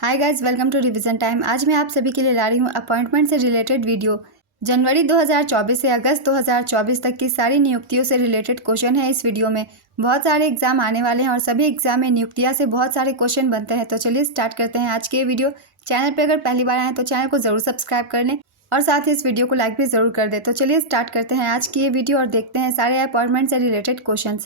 Hi guys, welcome to revision time. आज मैं आप सभी के लिए ला रही हूँ अपॉइंटमेंट से रिलेटेड वीडियो। जनवरी 2024 से अगस्त 2024 तक की सारी नियुक्तियों से रिलेटेड क्वेश्चन है इस वीडियो में। बहुत सारे एग्जाम आने वाले हैं और सभी एग्जाम में नियुक्तियाँ से बहुत सारे क्वेश्चन बनते हैं। तो चलिए स्टार्ट करते हैं आज के ये वीडियो। चैनल पर अगर पहली बार आए तो चैनल को ज़रूर सब्सक्राइब कर लें और साथ ही इस वीडियो को लाइक भी ज़रूर कर दें। तो चलिए स्टार्ट करते हैं आज की ये वीडियो और देखते हैं सारे अपॉइंटमेंट से रिलेटेड क्वेश्चन।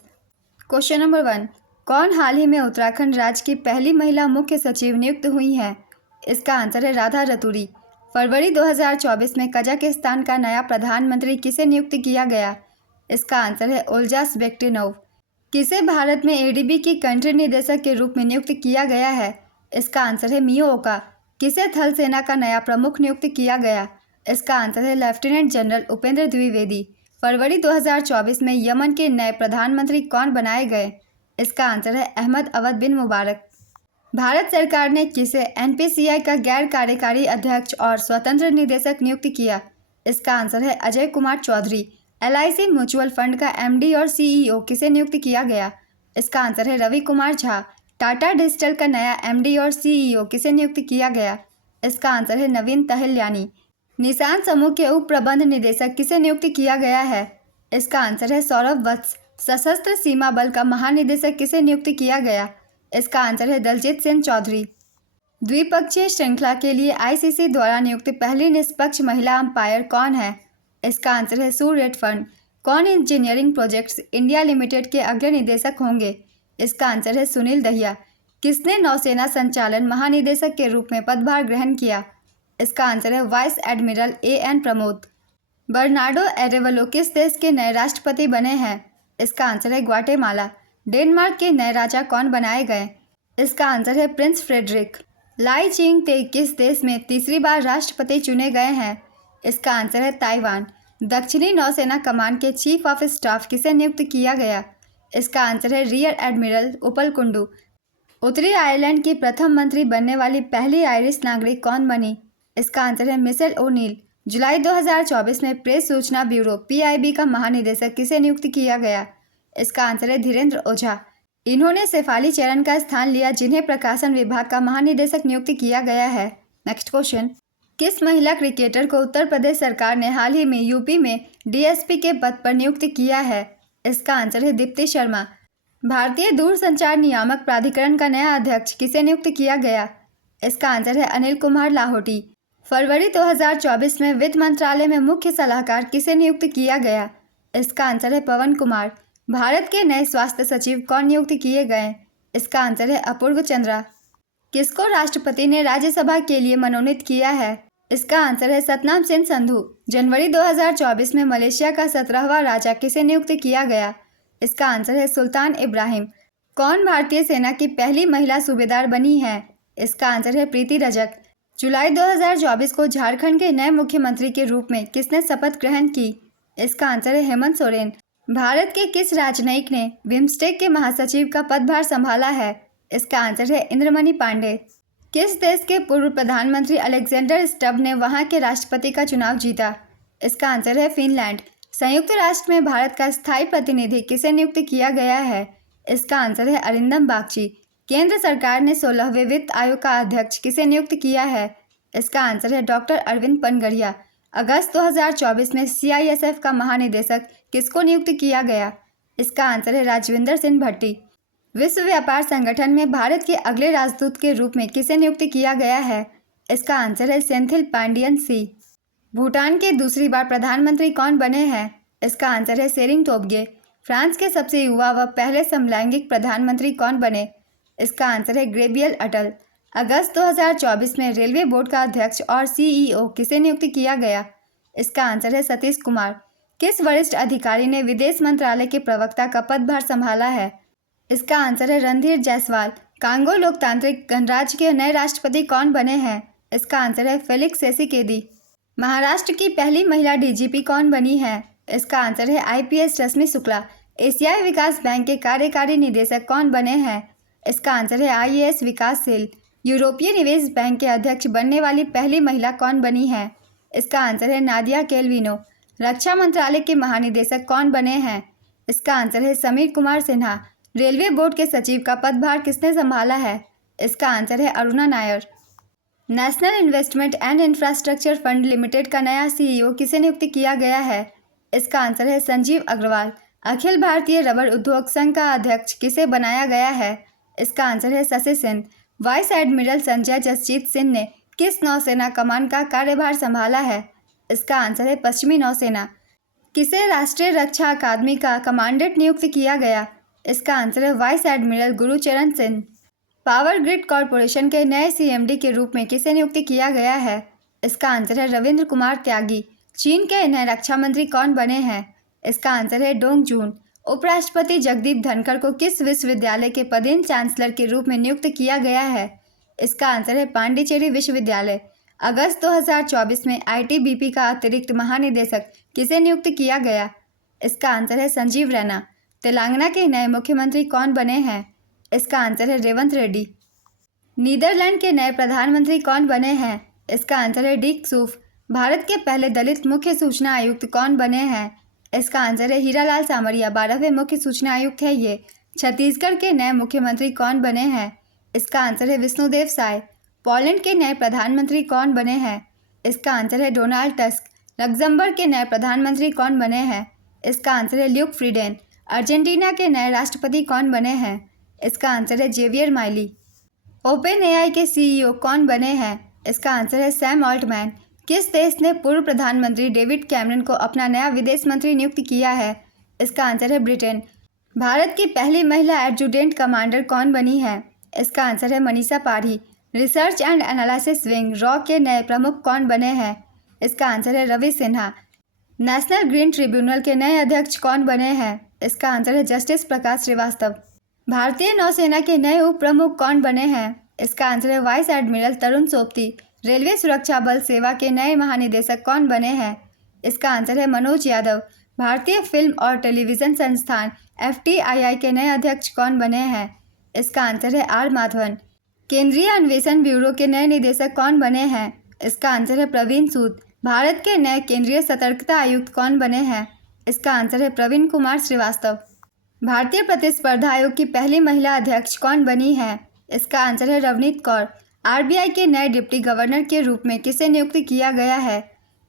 क्वेश्चन नंबर 1, कौन हाल ही में उत्तराखंड राज्य की पहली महिला मुख्य सचिव नियुक्त हुई हैं? इसका आंसर है राधा रतूरी। फरवरी 2024 में कजाकिस्तान का नया प्रधानमंत्री किसे नियुक्त किया गया? इसका आंसर है ओल्जास बेक्टिनोव। किसे भारत में एडीबी की कंट्री निदेशक के रूप में नियुक्त किया गया है? इसका आंसर है मियो ओका। किसे थल सेना का नया प्रमुख नियुक्त किया गया? इसका आंसर है लेफ्टिनेंट जनरल उपेंद्र द्विवेदी। फरवरी 2024 में यमन के नए प्रधानमंत्री कौन बनाए गए? इसका आंसर है अहमद अवद बिन मुबारक। भारत सरकार ने किसे एनपीसीआई का गैर कार्यकारी अध्यक्ष और स्वतंत्र निदेशक नियुक्त किया? इसका आंसर है Ajay Kumar Chaudhary. LIC mutual fund का एमडी और सीईओ किसे नियुक्त किया गया? इसका आंसर है रवि कुमार झा। टाटा डिजिटल का नया एमडी और सीईओ किसे नियुक्त किया गया? इसका आंसर है नवीन तहलियानी। निशान समूह के उप प्रबंध निदेशक किसे नियुक्त किया गया है? इसका आंसर है सौरभ वत्स। सशस्त्र सीमा बल का महानिदेशक किसे नियुक्त किया गया? इसका आंसर है दलजीत सिंह चौधरी। द्विपक्षीय श्रृंखला के लिए आईसीसी द्वारा नियुक्त पहली निष्पक्ष महिला अंपायर कौन है? इसका आंसर है सू रेडफर्न। कौन इंजीनियरिंग प्रोजेक्ट्स इंडिया लिमिटेड के अगले निदेशक होंगे? इसका आंसर है सुनील दहिया। किसने नौसेना संचालन महानिदेशक के रूप में पदभार ग्रहण किया? इसका आंसर है vice admiral A N Pramod. Bernardo Arevalo किस देश के नए राष्ट्रपति बने हैं? इसका आंसर है ग्वाटेमाला। डेनमार्क के नए राजा कौन बनाए गए? इसका आंसर है प्रिंस फ्रेडरिक। लाई चिंग ते किस देश में तीसरी बार राष्ट्रपति चुने गए हैं? इसका आंसर है ताइवान। दक्षिणी नौसेना कमान के चीफ ऑफ स्टाफ किसे नियुक्त किया गया? इसका आंसर है रियर एडमिरल उपल कुंडू। उत्तरी आयरलैंड की प्रथम मंत्री बनने वाली पहली आयरिश नागरिक कौन बनी? इसका आंसर है मिशेल ओनील। जुलाई 2024 में प्रेस सूचना ब्यूरो पीआईबी का महानिदेशक किसे नियुक्त किया गया? इसका आंसर है धीरेन्द्र ओझा। इन्होंने शेफाली चरण का स्थान लिया, जिन्हें प्रकाशन विभाग का महानिदेशक नियुक्त किया गया है। नेक्स्ट क्वेश्चन, किस महिला क्रिकेटर को उत्तर प्रदेश सरकार ने हाल ही में यूपी में डीएसपी के पद पर नियुक्त किया है? इसका आंसर है दीप्ति शर्मा। भारतीय दूरसंचार नियामक प्राधिकरण का नया अध्यक्ष किसे नियुक्त किया गया? इसका आंसर है अनिल कुमार लाहौटी। फरवरी 2024 में वित्त मंत्रालय में मुख्य सलाहकार किसे नियुक्त किया गया? इसका आंसर है पवन कुमार। भारत के नए स्वास्थ्य सचिव कौन नियुक्त किए गए? इसका आंसर है अपूर्व चंद्रा। किसको राष्ट्रपति ने राज्यसभा के लिए मनोनीत किया है? इसका आंसर है सतनाम सिंह संधू। जनवरी 2024 में मलेशिया का 17वां राजा किसे नियुक्त किया गया? इसका आंसर है सुल्तान इब्राहिम। कौन भारतीय सेना की पहली महिला सूबेदार बनी है? इसका आंसर है प्रीति रजक। जुलाई 2024 को झारखंड के नए मुख्यमंत्री के रूप में किसने शपथ ग्रहण की? इसका आंसर है हेमंत सोरेन। भारत के किस राजनयिक ने बिम्स्टेक के महासचिव का पदभार संभाला है? इसका आंसर है इंद्रमणि पांडे। किस देश के पूर्व प्रधानमंत्री अलेक्जेंडर स्टब ने वहां के राष्ट्रपति का चुनाव जीता? इसका आंसर है फिनलैंड। संयुक्त राष्ट्र में भारत का स्थायी प्रतिनिधि किसे नियुक्त किया गया है? इसका आंसर है अरिंदम बागची। केंद्र सरकार ने 16वें वित्त आयोग का अध्यक्ष किसे नियुक्त किया है? इसका आंसर है डॉक्टर अरविंद पनगड़िया। अगस्त 2024 में सीआईएसएफ का महानिदेशक किसको नियुक्त किया गया? इसका आंसर है राजविंदर सिंह भट्टी। विश्व व्यापार संगठन में भारत के अगले राजदूत के रूप में किसे नियुक्त किया गया है? इसका आंसर है सेंथिल पांडियन सी। भूटान के दूसरी बार प्रधानमंत्री कौन बने हैं? इसका आंसर है सेरिंग टोब्गे। फ्रांस के सबसे युवा व पहले समलैंगिक प्रधानमंत्री कौन बने? इसका आंसर है ग्रेबियल अटल। अगस्त 2024 में रेलवे बोर्ड का अध्यक्ष और सीईओ किसे नियुक्त किया गया? इसका आंसर है सतीश कुमार। किस वरिष्ठ अधिकारी ने विदेश मंत्रालय के प्रवक्ता का पदभार संभाला है? इसका आंसर है रणधीर जायसवाल। कांगो लोकतांत्रिक गणराज्य के नए राष्ट्रपति कौन बने हैं? इसका आंसर है फेलिक्स सेसिकेदी। महाराष्ट्र की पहली महिला डीजीपी कौन बनी है? इसका आंसर है आईपीएस रश्मि शुक्ला। एशियाई विकास बैंक के कार्यकारी निदेशक कौन बने हैं? इसका आंसर है आईएएस विकासशील। यूरोपीय निवेश बैंक के अध्यक्ष बनने वाली पहली महिला कौन बनी है? इसका आंसर है नादिया केल्विनो। रक्षा मंत्रालय के महानिदेशक कौन बने हैं? इसका आंसर है समीर कुमार सिन्हा। रेलवे बोर्ड के सचिव का पदभार किसने संभाला है? इसका आंसर है Aruna Nair. National investment and infrastructure fund limited का नया सीईओ किसे नियुक्त किया गया है? इसका आंसर है संजीव अग्रवाल। अखिल भारतीय रबर उद्योग संघ का अध्यक्ष किसे बनाया गया है? इसका आंसर है शशि सिंह। वाइस एडमिरल संजय जसजीत सिंह ने किस नौसेना कमान का कार्यभार संभाला है? इसका आंसर है पश्चिमी नौसेना। किसे राष्ट्रीय रक्षा अकादमी का कमांडेंट नियुक्त किया गया? इसका आंसर है vice admiral Gurcharan Singh. Power grid corporation के नए सीएमडी के रूप में किसे नियुक्त किया गया है? इसका आंसर है रविंद्र कुमार त्यागी। चीन के नए रक्षा मंत्री कौन बने हैं? इसका आंसर है डोंग जून। उपराष्ट्रपति जगदीप धनखड़ को किस विश्वविद्यालय के पदेन चांसलर के रूप में नियुक्त किया गया है? इसका आंसर है पांडिचेरी विश्वविद्यालय। अगस्त 2024 में आईटीबीपी का अतिरिक्त महानिदेशक किसे नियुक्त किया गया? इसका आंसर है संजीव रैना। तेलंगाना के नए मुख्यमंत्री कौन बने हैं? इसका आंसर है रेवंत रेड्डी। नीदरलैंड के नए प्रधानमंत्री कौन बने हैं? इसका आंसर है डीक सूफ। भारत के पहले दलित मुख्य सूचना आयुक्त कौन बने हैं? इसका आंसर है हीरालाल सामरिया। 12वें मुख्य सूचना आयुक्त है ये। छत्तीसगढ़ के नए मुख्यमंत्री कौन बने हैं? इसका आंसर है विष्णुदेव साय। पोलैंड के नए प्रधानमंत्री कौन बने हैं? इसका आंसर है डोनाल्ड टस्क। लग्जमबर्ग के नए प्रधानमंत्री कौन बने हैं? इसका आंसर है ल्यूक फ्रीडेन। अर्जेंटीना के नए राष्ट्रपति कौन बने हैं? इसका आंसर है जेवियर माइली। ओपन एआई के सीईओ कौन बने हैं? इसका आंसर है सैम ऑल्टमैन। किस देश ने पूर्व प्रधानमंत्री डेविड कैमरन को अपना नया विदेश मंत्री नियुक्त किया है? इसका आंसर है ब्रिटेन। भारत की पहली महिला एडजुटेंट कमांडर कौन बनी है? इसका आंसर है Manisha Padhi. Research and analysis wing रॉ के नए प्रमुख कौन बने हैं? इसका आंसर है Ravi Sinha. National green tribunal के नए अध्यक्ष कौन बने हैं? इसका आंसर है जस्टिस प्रकाश श्रीवास्तव। भारतीय नौसेना के नए उप प्रमुख कौन बने हैं? इसका आंसर है वाइस एडमिरल तरुण सोपती। रेलवे सुरक्षा बल सेवा के नए महानिदेशक कौन बने हैं? इसका आंसर है मनोज यादव। भारतीय फिल्म और टेलीविज़न संस्थान FTII के नए अध्यक्ष कौन बने हैं? इसका आंसर है आर माधवन। केंद्रीय अन्वेषण ब्यूरो के नए निदेशक कौन बने हैं? इसका आंसर है प्रवीण सूद। भारत के नए केंद्रीय सतर्कता आयुक्त कौन बने हैं? इसका आंसर है प्रवीण कुमार श्रीवास्तव। भारतीय प्रतिस्पर्धा आयोग की पहली महिला अध्यक्ष कौन बनी है? इसका आंसर है रवनीत कौर। RBI के नए डिप्टी गवर्नर के रूप में किसे नियुक्त किया गया है?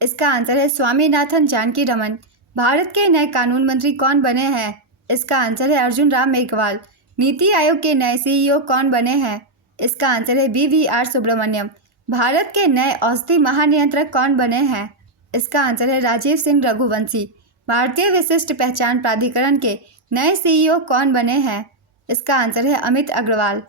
इसका आंसर है स्वामीनाथन जानकी रमन। भारत के नए कानून मंत्री कौन बने हैं? इसका आंसर है अर्जुन राम मेघवाल। नीति आयोग के नए CEO कौन बने हैं? इसका आंसर है BVR सुब्रमण्यम। भारत के नए औषधि महानियंत्रक कौन बने हैं? इसका आंसर है राजीव सिंह रघुवंशी। भारतीय विशिष्ट पहचान प्राधिकरण के नए CEO कौन बने हैं? इसका आंसर है अमित अग्रवाल।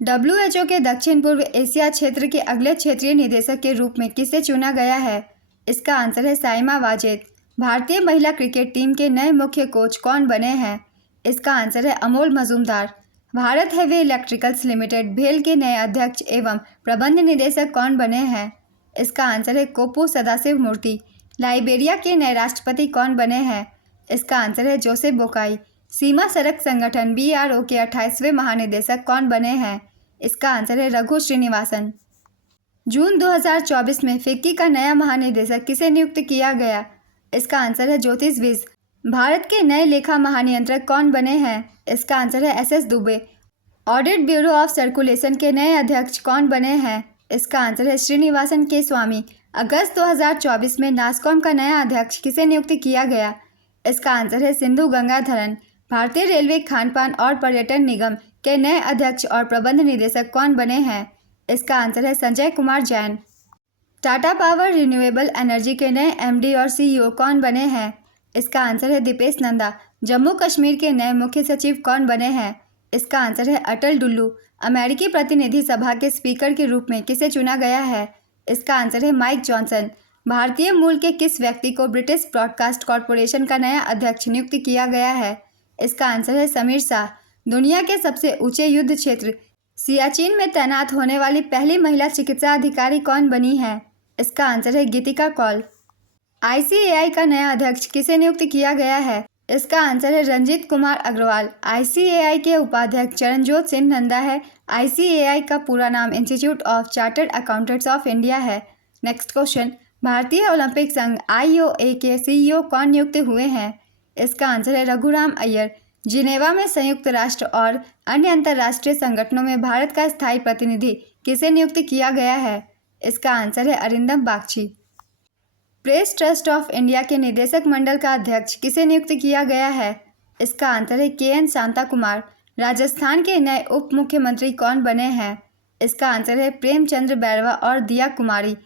WHO के दक्षिण पूर्व एशिया क्षेत्र के अगले क्षेत्रीय निदेशक के रूप में किसे चुना गया है? इसका आंसर है साइमा वाजेद। भारतीय महिला क्रिकेट टीम के नए मुख्य कोच कौन बने हैं? इसका आंसर है Amol Majumdar. Bharat heavy electricals limited भेल के नए अध्यक्ष एवं प्रबंध निदेशक कौन बने हैं? इसका आंसर है कोपू सदाशिव मूर्ति। लाइबेरिया के नए राष्ट्रपति कौन बने हैं? इसका आंसर है जोसेफ बोकाई। सीमा सड़क संगठन BRO के 28वें महानिदेशक कौन बने हैं? इसका आंसर है रघु श्रीनिवासन। जून 2024 में फिक्की का नया महानिदेशक किसे नियुक्त किया गया? इसका आंसर है ज्योतिष विज। भारत के नए लेखा महानियंत्रक कौन बने हैं? इसका आंसर है SS Dubey. Audit bureau of circulation के नए अध्यक्ष कौन बने हैं? इसका आंसर है श्रीनिवासन के स्वामी। अगस्त 2024 में नास्कॉम का नया अध्यक्ष किसे नियुक्त किया गया? इसका आंसर है सिंधु गंगाधरन। भारतीय रेलवे खानपान और पर्यटन निगम के नए अध्यक्ष और प्रबंध निदेशक कौन बने हैं? इसका आंसर है Sanjay Kumar Jain. Tata power renewable energy के नए MD और CEO कौन बने हैं? इसका आंसर है दीपेश नंदा। जम्मू कश्मीर के नए मुख्य सचिव कौन बने हैं? इसका आंसर है अटल डुल्लू। अमेरिकी प्रतिनिधि सभा के स्पीकर के रूप में किसे चुना गया है? इसका आंसर है माइक जॉनसन। भारतीय मूल के किस व्यक्ति को ब्रिटिश ब्रॉडकास्ट कॉरपोरेशन का नया अध्यक्ष नियुक्त किया गया है? इसका आंसर है समीर शाह। दुनिया के सबसे ऊंचे युद्ध क्षेत्र सियाचिन में तैनात होने वाली पहली महिला चिकित्सा अधिकारी कौन बनी है? इसका आंसर है गीतिका कौल। ICAI का नया अध्यक्ष किसे नियुक्त किया गया है? इसका आंसर है रंजीत कुमार अग्रवाल। ICAI के उपाध्यक्ष चरणजोत सिंह नंदा है। ICAI का पूरा नाम institute of chartered accountants of India है। नेक्स्ट क्वेश्चन, भारतीय ओलंपिक संघ IOA के CEO कौन नियुक्त हुए हैं? इसका आंसर है रघुराम अय्यर। जिनेवा में संयुक्त राष्ट्र और अन्य अंतर्राष्ट्रीय संगठनों में भारत का स्थायी प्रतिनिधि किसे नियुक्त किया गया है? इसका आंसर है Arindam Bagchi. Press trust of India के निदेशक मंडल का अध्यक्ष किसे नियुक्त किया गया है? इसका आंसर है के एन शांता कुमार। राजस्थान के नए उप मुख्यमंत्री कौन बने हैं? इसका आंसर है प्रेमचंद्र बैरवा और दिया कुमारी।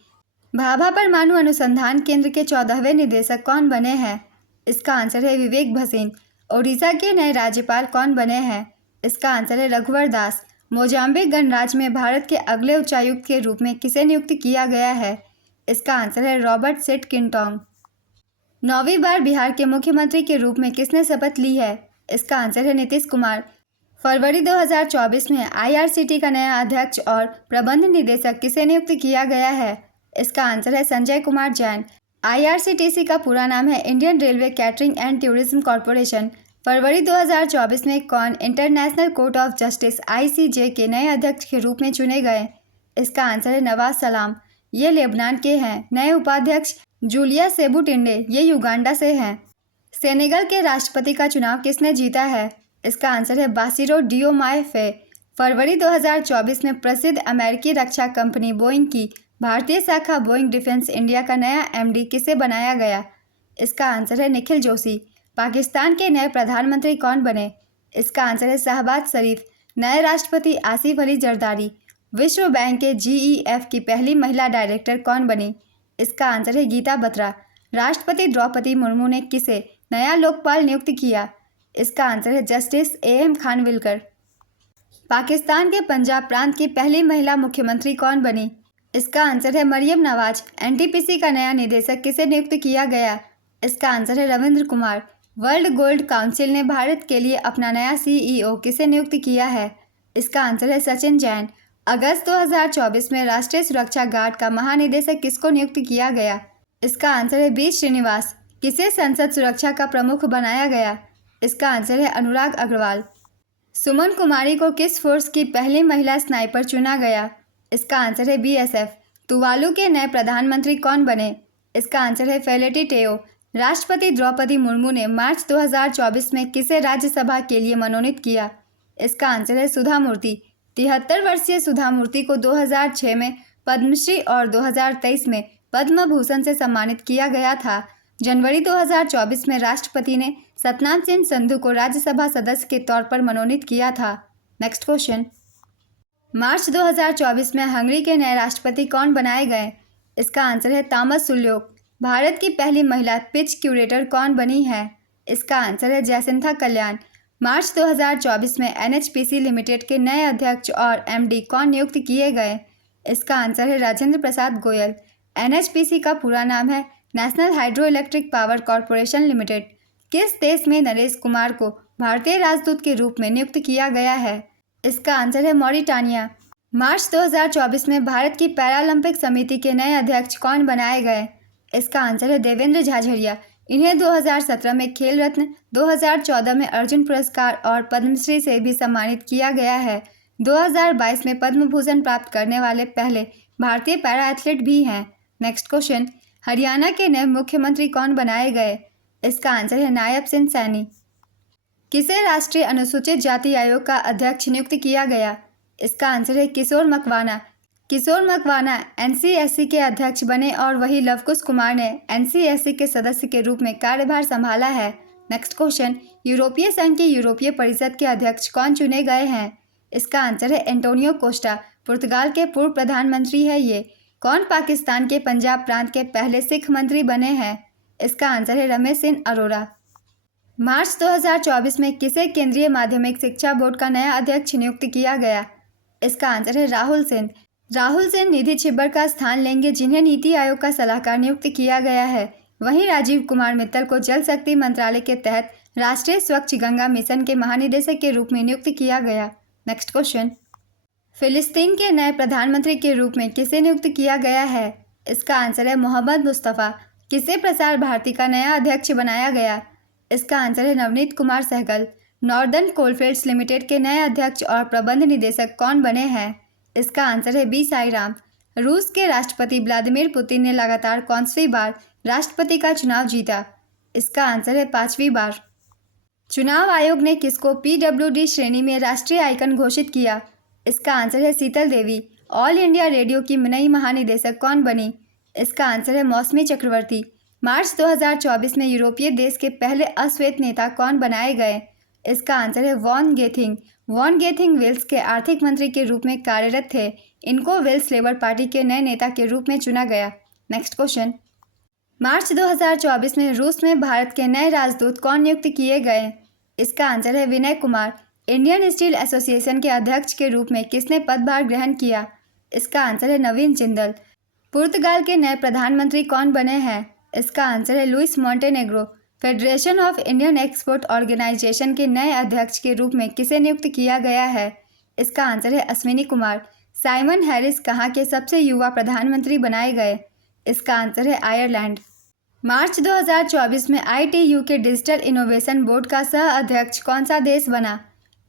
भाभा परमाणु अनुसंधान केंद्र के 14वें निदेशक कौन बने हैं? इसका आंसर है विवेक भसीन। ओडिशा के नए राज्यपाल कौन बने हैं? इसका आंसर है रघुवर दास। मोजाम्बिक गणराज्य में भारत के अगले उच्चायुक्त के रूप में किसे नियुक्त किया गया है? इसका आंसर है रॉबर्ट सेट किंगटोंग। 9वीं बार बिहार के मुख्यमंत्री के रूप में किसने शपथ ली है? इसका आंसर है नीतीश कुमार। फरवरी 2024 में IRCT का नया अध्यक्ष और प्रबंध निदेशक किसे नियुक्त किया गया है? इसका आंसर है संजय कुमार जैन। IRCTC का पूरा नाम है Indian railway catering and tourism corporation. फरवरी 2024 में कौन international court of justice ICJ के नए अध्यक्ष के रूप में चुने गए? इसका आंसर है नवाज सलाम। ये लेबनान के हैं। नए उपाध्यक्ष जूलिया सेबुटिंडे, ये युगांडा से हैं। सेनेगल के राष्ट्रपति का चुनाव किसने जीता है? इसका आंसर है बासिरो डियोमाए फे। फरवरी 2024 में प्रसिद्ध अमेरिकी रक्षा कंपनी बोइंग की भारतीय शाखा बोइंग डिफेंस इंडिया का नया MD किसे बनाया गया? इसका आंसर है निखिल जोशी। पाकिस्तान के नए प्रधानमंत्री कौन बने? इसका आंसर है शहबाज शरीफ। नए राष्ट्रपति आसिफ अली जरदारी। विश्व बैंक के GEF की पहली महिला डायरेक्टर कौन बनी? इसका आंसर है गीता बत्रा। राष्ट्रपति द्रौपदी मुर्मू ने किसे नया लोकपाल नियुक्त किया? इसका आंसर है जस्टिस AM खानविलकर। पाकिस्तान के पंजाब प्रांत की पहली महिला मुख्यमंत्री कौन बनी? इसका आंसर है मरियम नवाज। NTPC का नया निदेशक किसे नियुक्त किया गया? इसका आंसर है Ravindra Kumar. World gold council ने भारत के लिए अपना नया CEO किसे नियुक्त किया है? इसका आंसर है सचिन जैन। अगस्त 2024 में राष्ट्रीय सुरक्षा गार्ड का महानिदेशक किसको नियुक्त किया गया? इसका आंसर है बी श्रीनिवास। किसे संसद सुरक्षा का प्रमुख बनाया गया? इसका आंसर है अनुराग अग्रवाल। सुमन कुमारी को किस फोर्स की पहली महिला स्नाइपर चुना गया? इसका आंसर है BSF। तुवालू के नए प्रधानमंत्री कौन बने? इसका आंसर है फेलेटी टेओ। राष्ट्रपति द्रौपदी मुर्मू ने मार्च 2024 में किसे राज्यसभा के लिए मनोनीत किया? इसका आंसर है सुधा मूर्ति। 73 वर्षीय सुधा मूर्ति को 2006 में पद्मश्री और 2023 में पद्म भूषण से सम्मानित किया गया था। जनवरी 2024 में राष्ट्रपति ने सतनाम सिंह संधू को राज्यसभा सदस्य के तौर पर मनोनीत किया था। Next question. मार्च 2024 में हंगरी के नए राष्ट्रपति कौन बनाए गए? इसका आंसर है तामस सुल्योक। भारत की पहली महिला पिच क्यूरेटर कौन बनी है? इसका आंसर है जयसिंथा कल्याण। मार्च 2024 में NHPC लिमिटेड के नए अध्यक्ष और MD कौन नियुक्त किए गए? इसका आंसर है राजेंद्र प्रसाद गोयल। NHPC का पूरा नाम है national hydro electric power corporation limited. किस देश में नरेश कुमार को भारतीय राजदूत के रूप में नियुक्त किया गया है? इसका आंसर है मॉरिटानिया। मार्च 2024 में भारत की पैरालंपिक समिति के नए अध्यक्ष कौन बनाए गए? इसका आंसर है देवेंद्र झाझड़िया। इन्हें 2017 में खेल रत्न, 2014 में अर्जुन पुरस्कार और पद्मश्री से भी सम्मानित किया गया है। 2022 में पद्म भूषण प्राप्त करने वाले पहले भारतीय पैरा एथलीट भी हैं। Next question. हरियाणा के नए मुख्यमंत्री कौन बनाए गए? इसका आंसर है नायब सिंह सैनी। किसे राष्ट्रीय अनुसूचित जाति आयोग का अध्यक्ष नियुक्त किया गया? इसका आंसर है किशोर मकवाना। किशोर मकवाना NCSC के अध्यक्ष बने और वही लवकुश कुमार ने NCSC के सदस्य के रूप में कार्यभार संभाला है। Next question. यूरोपीय संघ की यूरोपीय परिषद के अध्यक्ष कौन चुने गए हैं? इसका आंसर है एंटोनियो कोस्टा। पुर्तगाल के पूर्व प्रधानमंत्री है ये। कौन पाकिस्तान के पंजाब प्रांत के पहले सिख मंत्री बने हैं? इसका आंसर है रमेश सिंह अरोड़ा। मार्च 2024 में किसे केंद्रीय माध्यमिक शिक्षा बोर्ड का नया अध्यक्ष नियुक्त किया गया? इसका आंसर है राहुल सेन। राहुल सेन निधि छिब्बर का स्थान लेंगे, जिन्हें नीति आयोग का सलाहकार नियुक्त किया गया है। वहीं राजीव कुमार मित्तल को जल शक्ति मंत्रालय के तहत राष्ट्रीय स्वच्छ गंगा मिशन के महानिदेशक के रूप में नियुक्त किया गया। Next question. फिलिस्तीन के नए प्रधानमंत्री के रूप में किसे नियुक्त किया गया है? इसका आंसर है मोहम्मद मुस्तफ़ा। किसे प्रसार भारती का नया अध्यक्ष बनाया गया? इसका आंसर है Navneet Kumar Sehgal. Northern coalfields limited के नए अध्यक्ष और प्रबंध निदेशक कौन बने हैं? इसका आंसर है बी साईराम। रूस के राष्ट्रपति व्लादिमीर पुतिन ने लगातार कौनसी बार राष्ट्रपति का चुनाव जीता? इसका आंसर है 5वीं बार। चुनाव आयोग ने किसको PWD श्रेणी में राष्ट्रीय आइकन घोषित किया? इसका आंसर है शीतल देवी। ऑल इंडिया रेडियो की नई महानिदेशक कौन बनी? इसका आंसर है मौसमी चक्रवर्ती। मार्च 2024 में यूरोपीय देश के पहले अश्वेत नेता कौन बनाए गए? इसका आंसर है वॉन गेथिंग। वॉन गेथिंग वेल्स के आर्थिक मंत्री के रूप में कार्यरत थे। इनको वेल्स लेबर पार्टी के नए नेता के रूप में चुना गया। नेक्स्ट क्वेश्चन, मार्च 2024 में रूस में भारत के नए राजदूत कौन नियुक्त किए गए? इसका आंसर है Vinay Kumar. Indian steel association के अध्यक्ष के रूप में किसने पदभार ग्रहण किया? इसका आंसर है नवीन जिंदल। पुर्तगाल के नए प्रधानमंत्री कौन बने हैं? इसका आंसर है Luis Montenegro. Federation of Indian export organisation के नए अध्यक्ष के रूप में किसे नियुक्त किया गया है? इसका आंसर है अश्विनी कुमार। साइमन हैरिस कहाँ के सबसे युवा प्रधानमंत्री बनाए गए? इसका आंसर है आयरलैंड। मार्च 2024 में ITU के डिजिटल इनोवेशन बोर्ड का सह अध्यक्ष कौन सा देश बना?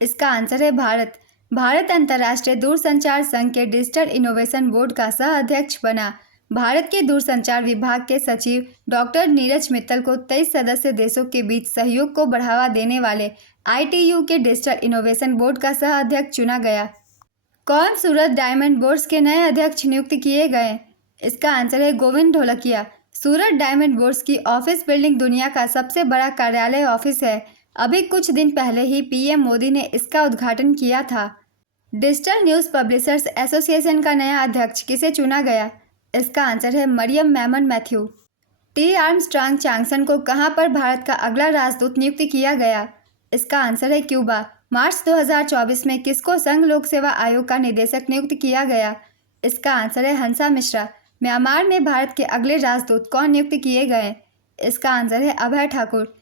इसका आंसर है भारत। भारत अंतर्राष्ट्रीय दूरसंचार संघ के डिजिटल इनोवेशन बोर्ड का सह अध्यक्ष बना। भारत के दूरसंचार विभाग के सचिव डॉक्टर नीरज मित्तल को 23 सदस्य देशों के बीच सहयोग को बढ़ावा देने वाले ITU के डिजिटल इनोवेशन बोर्ड का सह अध्यक्ष चुना गया। कौन सूरत डायमंड बोर्ड्स के नए अध्यक्ष नियुक्त किए गए? इसका आंसर है गोविंद ढोलकिया। सूरत डायमंड बोर्ड्स की ऑफिस बिल्डिंग दुनिया का सबसे बड़ा कार्यालय ऑफिस है। अभी कुछ दिन पहले ही PM मोदी ने इसका उद्घाटन किया था। डिजिटल न्यूज़ पब्लिशर्स एसोसिएशन का नया अध्यक्ष किसे चुना गया? इसका आंसर है मरियम मेमन मैथ्यू। टी आर्मस्ट्रांग चांगसन को कहां पर भारत का अगला राजदूत नियुक्त किया गया? इसका आंसर है क्यूबा। मार्च 2024 में किसको संघ लोक सेवा आयोग का निदेशक नियुक्त किया गया? इसका आंसर है हंसा मिश्रा। म्यांमार में भारत के अगले राजदूत कौन नियुक्त किए गए? इसका आंसर है अभय ठाकुर।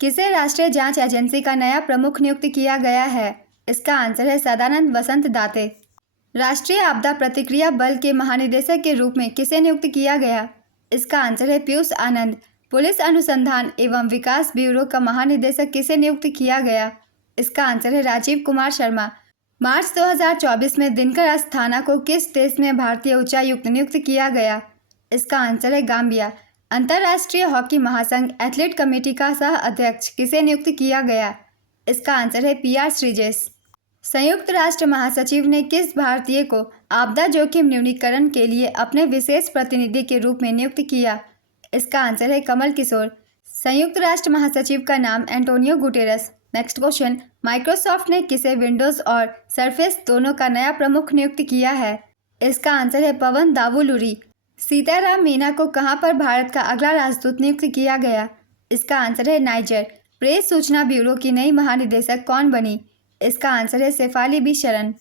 किसे राष्ट्रीय जांच एजेंसी का नया प्रमुख नियुक्त किया गया है? इसका आंसर है सदानंद वसंत दाते। राष्ट्रीय आपदा प्रतिक्रिया बल के महानिदेशक के रूप में किसे नियुक्त किया गया? इसका आंसर है पीयूष आनंद। पुलिस अनुसंधान एवं विकास ब्यूरो का महानिदेशक किसे नियुक्त किया गया? इसका आंसर है राजीव कुमार शर्मा। मार्च 2024 में दिनकर अस्थाना को किस देश में भारतीय उच्चायुक्त नियुक्त किया गया? इसका आंसर है गाम्बिया। अंतर्राष्ट्रीय हॉकी महासंघ एथलीट कमेटी का सह अध्यक्ष किसे नियुक्त किया गया? इसका आंसर है PR श्रीजेश। संयुक्त राष्ट्र महासचिव ने किस भारतीय को आपदा जोखिम न्यूनीकरण के लिए अपने विशेष प्रतिनिधि के रूप में नियुक्त किया? इसका आंसर है कमल किशोर। संयुक्त राष्ट्र महासचिव का नाम Antonio Guterres. Next question, Microsoft ने किसे विंडोज और सरफेस दोनों का नया प्रमुख नियुक्त किया है? इसका आंसर है पवन दावुलुरी। सीताराम मीना को कहां पर भारत का अगला राजदूत नियुक्त किया गया? इसका आंसर है नाइजर। प्रेस सूचना ब्यूरो की नई महानिदेशक कौन बनी? इसका आंसर है शेफाली बी शरण।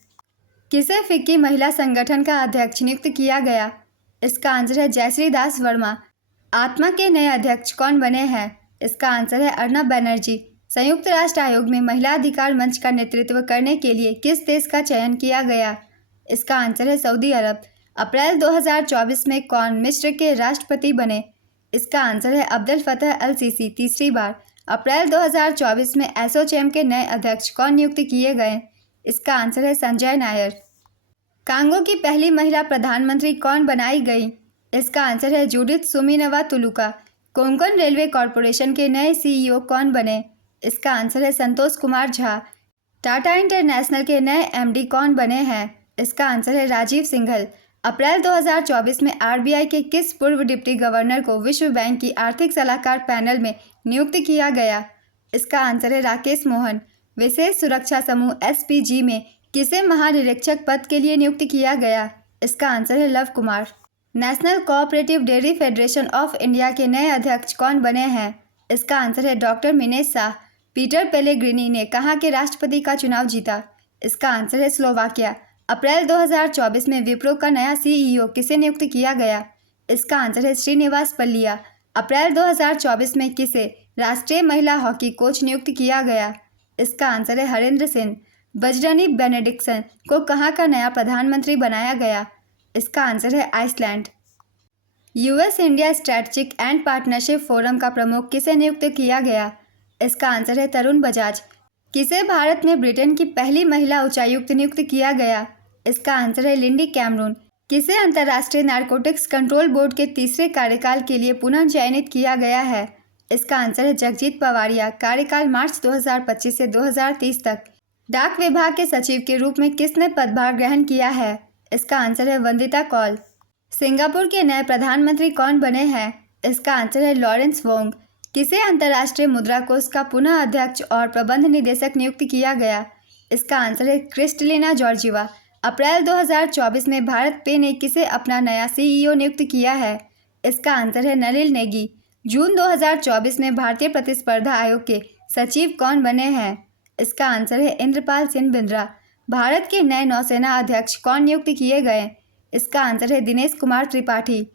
किसे फिक्की महिला संगठन का अध्यक्ष नियुक्त किया गया? इसका आंसर है जयश्री दास वर्मा। आत्मा के नए अध्यक्ष कौन बने हैं? इसका आंसर है अर्नब बनर्जी। संयुक्त राष्ट्र आयोग में महिला अधिकार मंच का नेतृत्व करने के लिए किस देश का चयन किया गया? इसका आंसर है सऊदी अरब। अप्रैल 2024 में कौन मिस्र के राष्ट्रपति बने? इसका आंसर है अब्दुल फतह अल सीसी तीसरी बार। अप्रैल 2024 में एसोचैम के नए अध्यक्ष कौन नियुक्त किए गए? इसका आंसर है संजय नायर। कांगो की पहली महिला प्रधानमंत्री कौन बनाई गई? इसका आंसर है जूडिथ सुमिनवा तुलुका। कोंकण रेलवे कॉरपोरेशन के नए CEO कौन बने? इसका आंसर है संतोष कुमार झा। टाटा इंटरनेशनल के नए MD कौन बने हैं? इसका आंसर है राजीव सिंघल। अप्रैल 2024 में RBI के किस पूर्व डिप्टी गवर्नर को विश्व बैंक की आर्थिक सलाहकार पैनल में नियुक्त किया गया? इसका आंसर है राकेश मोहन। विशेष सुरक्षा समूह SPG में किसे महानिरीक्षक पद के लिए नियुक्त किया गया? इसका आंसर है love Kumar. National cooperative dairy federation of India के नए अध्यक्ष कौन बने हैं? इसका आंसर है doctor Minesh Shah. Peter Pellegrini ने कहाँ के राष्ट्रपति का चुनाव जीता? इसका आंसर है स्लोवाकिया। अप्रैल 2024 में विप्रो का नया CEO किसे नियुक्त किया गया? इसका आंसर है श्रीनिवास पल्लिया। अप्रैल 2024 में किसे राष्ट्रीय महिला हॉकी कोच नियुक्त किया गया? इसका आंसर है हरेंद्र सिंह। बजरनी बेनेडिक्सन को कहाँ का नया प्रधानमंत्री बनाया गया? इसका आंसर है Iceland. US India strategic and partnership forum का प्रमुख किसे नियुक्त किया गया? इसका आंसर है तरुण बजाज। किसे भारत में ब्रिटेन की पहली महिला उच्चायुक्त नियुक्त किया गया? इसका आंसर है लिंडी कैमरून। किसे अंतर्राष्ट्रीय नारकोटिक्स कंट्रोल बोर्ड के तीसरे कार्यकाल के लिए पुनः चयनित किया गया है? इसका आंसर है जगजीत पवारिया। कार्यकाल मार्च 2025 से 2030 तक। डाक विभाग के सचिव के रूप में किसने पदभार ग्रहण किया है? इसका आंसर है वंदिता कौल। सिंगापुर के नए प्रधानमंत्री कौन बने हैं? इसका आंसर है लॉरेंस वोंग। किसे अंतर्राष्ट्रीय मुद्रा कोष का पुनः अध्यक्ष और प्रबंध निदेशक नियुक्त किया गया? इसका आंसर है क्रिस्टलिना जॉर्जिवा। अप्रैल 2024 में भारत पे ने किसे अपना नया सीईओ नियुक्त किया है? इसका आंसर है नलिन नेगी। जून 2024 में भारतीय प्रतिस्पर्धा आयोग के सचिव कौन बने हैं? इसका आंसर है इंद्रपाल सिंह बिंद्रा। भारत के नए नौसेना अध्यक्ष कौन नियुक्त किए गए? इसका आंसर है दिनेश कुमार त्रिपाठी।